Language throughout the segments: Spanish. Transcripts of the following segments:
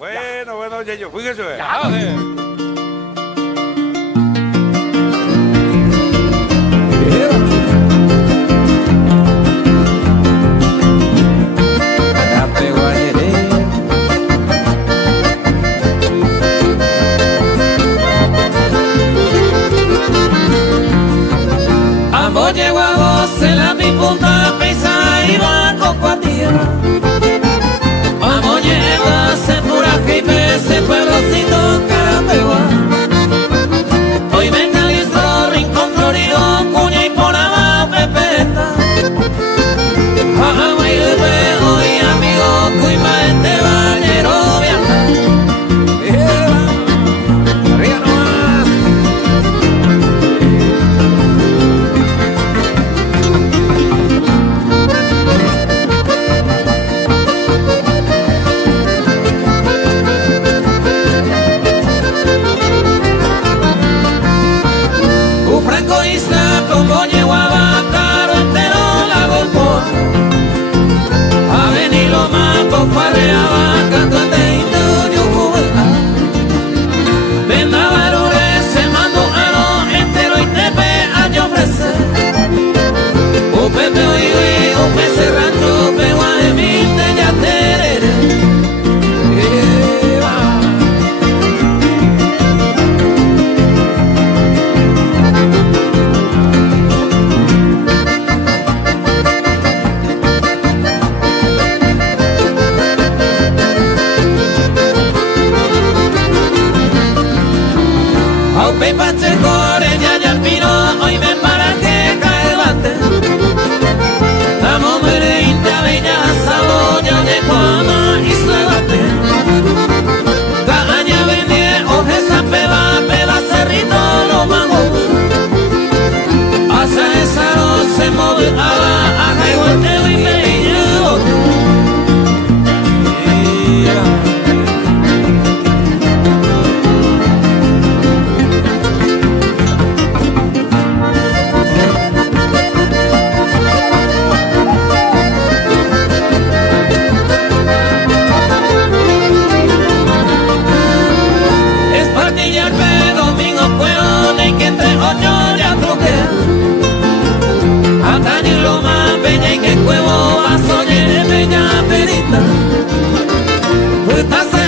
Bueno, Yeyo, fíjese. Ya, Ambos llegó a vos en la mi punta pesa y va coco a tierra. Vamos llevarse pura jipe ese pueblocito Carapegua. Hoy me calizo rincón florido, cuña y por abajo pepeta. Ajá, y de hoy amigo, cuima este bañero viaja. arriba nomás. Franco Isla, como llevaba caro entero la golpoa. A venir lo más por farreaba, canto te yo jugué. Venda varures, se mandó a lo entero y te ve a yo ofrecer. Pepe oí, Pepe rancho, pero a mí te ya tereré. Aupe Pachecore, ya pino, hoy me para que cae el bate. Damos mereinte a bella saboya de Guama y se bate. Caña venía, ojesa peba, cerrito lo mango. Hacia esa no se mueve a la aja y volteo y me llevo. Es partillar domingo puedo de que entre ocho ya toque. A Daniel lo más bella y que cuevo a soñar bella perita. Puta se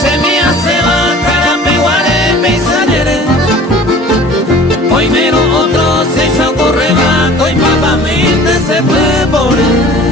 se me hace va carapeguare peisanere. Hoy menos otro se hizo correbato y papamente se fue por él.